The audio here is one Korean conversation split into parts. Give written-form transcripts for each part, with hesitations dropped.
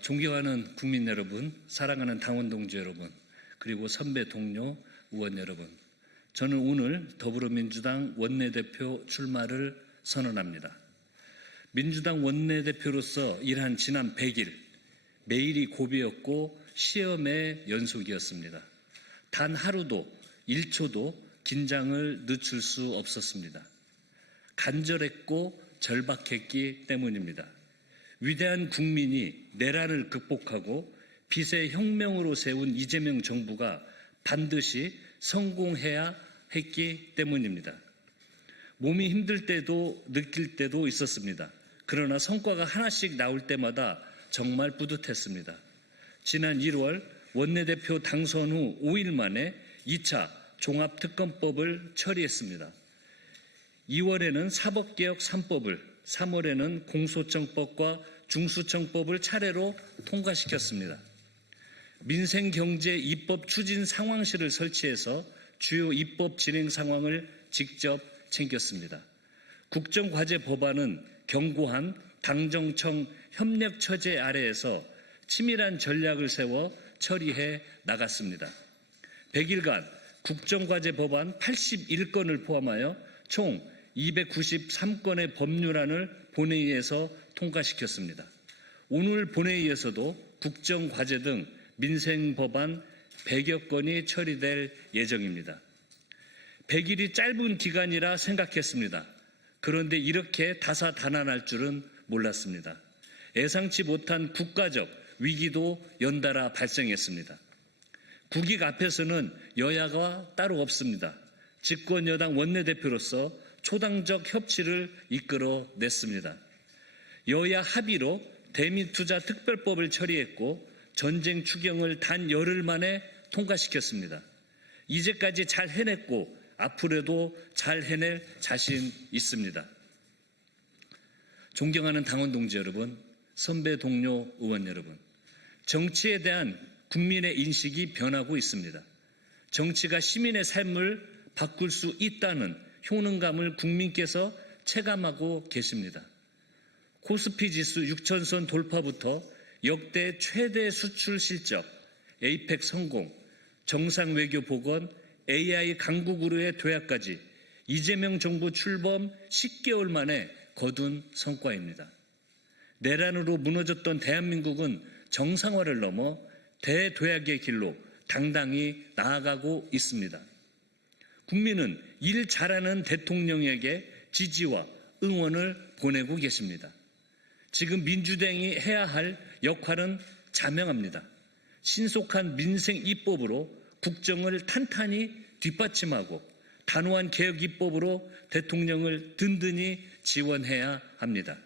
존경하는 국민 여러분, 사랑하는 당원 동지 여러분, 그리고 선배 동료 의원 여러분, 저는 오늘 더불어민주당 원내대표 출마를 선언합니다. 민주당 원내대표로서 일한 지난 100일, 매일이 고비였고 시험의 연속이었습니다. 단 하루도 1초도 긴장을 늦출 수 없었습니다. 간절했고 절박했기 때문입니다. 위대한 국민이 내란을 극복하고 빛의 혁명으로 세운 이재명 정부가 반드시 성공해야 했기 때문입니다. 몸이 힘들 때도 느낄 때도 있었습니다. 그러나 성과가 하나씩 나올 때마다 정말 뿌듯했습니다. 지난 1월 원내대표 당선 후 5일 만에 2차 종합특검법을 처리했습니다. 2월에는 사법개혁 3법을, 3월에는 공소청법과 중수청법을 차례로 통과시켰습니다. 민생경제 입법 추진 상황실을 설치해서 주요 입법 진행 상황을 직접 챙겼습니다. 국정과제 법안은 견고한 당정청 협력 처제 아래에서 치밀한 전략을 세워 처리해 나갔습니다. 100일간 국정과제 법안 81건을 포함하여 총 293건의 법률안을 본회의에서 통과시켰습니다. 오늘 본회의에서도 국정과제 등 민생법안 100여 건이 처리될 예정입니다. 100일이 짧은 기간이라 생각했습니다. 그런데 이렇게 다사다난할 줄은 몰랐습니다. 예상치 못한 국가적 위기도 연달아 발생했습니다. 국익 앞에서는 여야가 따로 없습니다. 집권여당 원내대표로서 초당적 협치를 이끌어냈습니다. 여야 합의로 대미투자특별법을 처리했고 전쟁 추경을 단 열흘 만에 통과시켰습니다. 이제까지 잘 해냈고 앞으로도 잘 해낼 자신 있습니다. 존경하는 당원 동지 여러분, 선배 동료 의원 여러분, 정치에 대한 국민의 인식이 변하고 있습니다. 정치가 시민의 삶을 바꿀 수 있다는 효능감을 국민께서 체감하고 계십니다. 코스피 지수 6,000선 돌파부터 역대 최대 수출 실적, 에이펙 성공, 정상외교 복원, AI 강국으로의 도약까지 이재명 정부 출범 10개월 만에 거둔 성과입니다. 내란으로 무너졌던 대한민국은 정상화를 넘어 대도약의 길로 당당히 나아가고 있습니다. 국민은 일 잘하는 대통령에게 지지와 응원을 보내고 계십니다. 지금 민주당이 해야 할 역할은 자명합니다. 신속한 민생 입법으로 국정을 탄탄히 뒷받침하고 단호한 개혁 입법으로 대통령을 든든히 지원해야 합니다.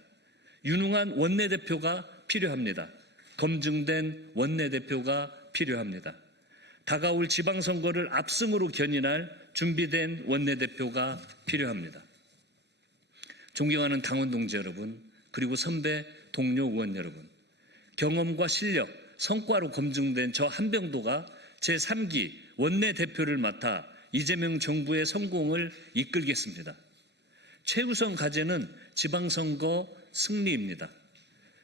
유능한 원내대표가 필요합니다. 검증된 원내대표가 필요합니다. 다가올 지방선거를 압승으로 견인할 준비된 원내대표가 필요합니다. 존경하는 당원 동지 여러분, 그리고 선배 동료 의원 여러분, 경험과 실력, 성과로 검증된 저 한병도가 제3기 원내대표를 맡아 이재명 정부의 성공을 이끌겠습니다. 최우선 과제는 지방선거 승리입니다.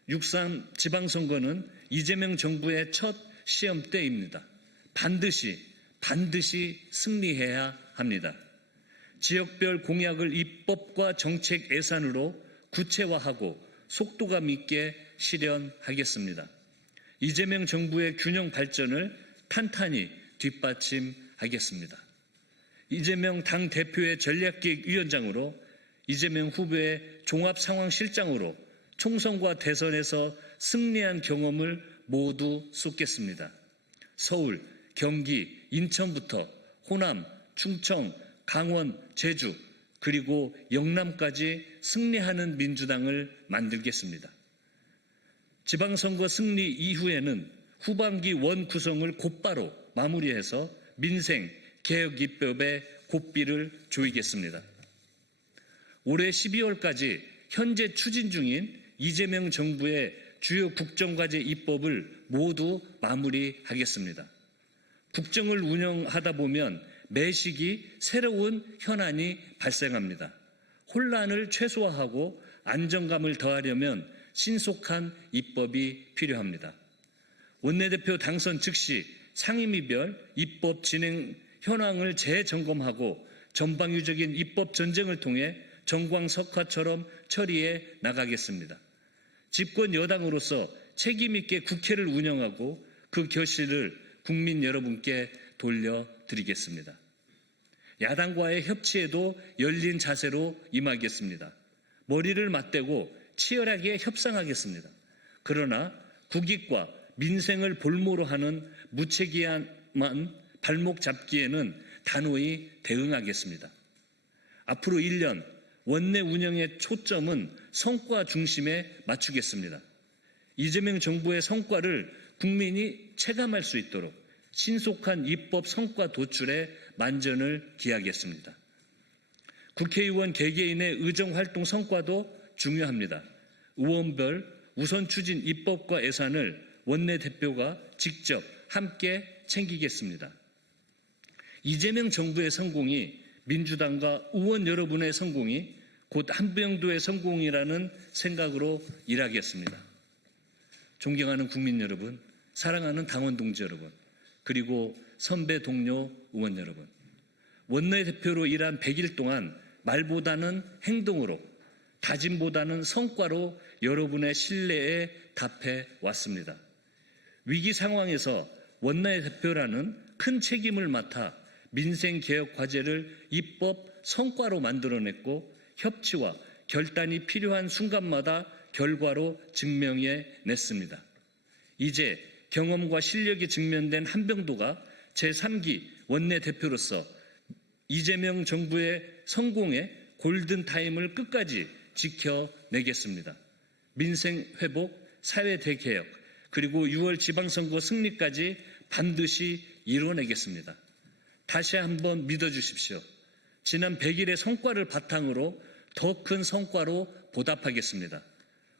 6.3 지방선거는 이재명 정부의 첫 시험대입니다. 반드시 승리해야 합니다. 지역별 공약을 입법과 정책 예산으로 구체화하고 속도감 있게 실현하겠습니다. 이재명 정부의 균형 발전을 탄탄히 뒷받침하겠습니다. 이재명 당대표의 전략기획위원장으로, 이재명 후보의 종합상황실장으로 총선과 대선에서 승리한 경험을 모두 쏟겠습니다. 서울, 경기, 인천부터 호남, 충청, 강원, 제주, 그리고 영남까지 승리하는 민주당을 만들겠습니다. 지방선거 승리 이후에는 후반기 원 구성을 곧바로 마무리해서 민생, 개혁 입법에 고삐를 조이겠습니다. 올해 12월까지 현재 추진 중인 이재명 정부의 주요 국정과제 입법을 모두 마무리하겠습니다. 국정을 운영하다 보면 매 시기 새로운 현안이 발생합니다. 혼란을 최소화하고 안정감을 더하려면 신속한 입법이 필요합니다. 원내대표 당선 즉시 상임위별 입법 진행 현황을 재점검하고 전방위적인 입법 전쟁을 통해 정광석화처럼 처리해 나가겠습니다. 집권 여당으로서 책임 있게 국회를 운영하고 그 결실을 국민 여러분께 돌려드리겠습니다. 야당과의 협치에도 열린 자세로 임하겠습니다. 머리를 맞대고 치열하게 협상하겠습니다. 그러나 국익과 민생을 볼모로 하는 무책임한 발목 잡기에는 단호히 대응하겠습니다. 앞으로 1년 원내 운영의 초점은 성과 중심에 맞추겠습니다. 이재명 정부의 성과를 국민이 체감할 수 있도록 신속한 입법 성과 도출에 만전을 기하겠습니다. 국회의원 개개인의 의정활동 성과도 중요합니다. 의원별 우선 추진 입법과 예산을 원내대표가 직접 함께 챙기겠습니다. 이재명 정부의 성공이 민주당과 의원 여러분의 성공이 곧 한병도의 성공이라는 생각으로 일하겠습니다. 존경하는 국민 여러분, 사랑하는 당원 동지 여러분, 그리고 선배 동료 의원 여러분, 원내대표로 일한 100일 동안 말보다는 행동으로, 다짐보다는 성과로 여러분의 신뢰에 답해 왔습니다. 위기 상황에서 원내대표라는 큰 책임을 맡아 민생개혁 과제를 입법 성과로 만들어냈고 협치와 결단이 필요한 순간마다 결과로 증명해 냈습니다. 이제 경험과 실력이 증명된 한병도가 제3기 원내대표로서 이재명 정부의 성공의 골든타임을 끝까지 지켜내겠습니다. 민생 회복, 사회 대개혁, 그리고 6월 지방선거 승리까지 반드시 이뤄내겠습니다. 다시 한번 믿어주십시오. 지난 100일의 성과를 바탕으로 더 큰 성과로 보답하겠습니다.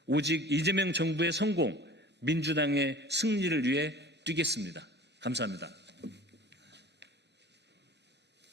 오직 이재명 정부의 성공, 민주당의 승리를 위해 뛰겠습니다. 감사합니다.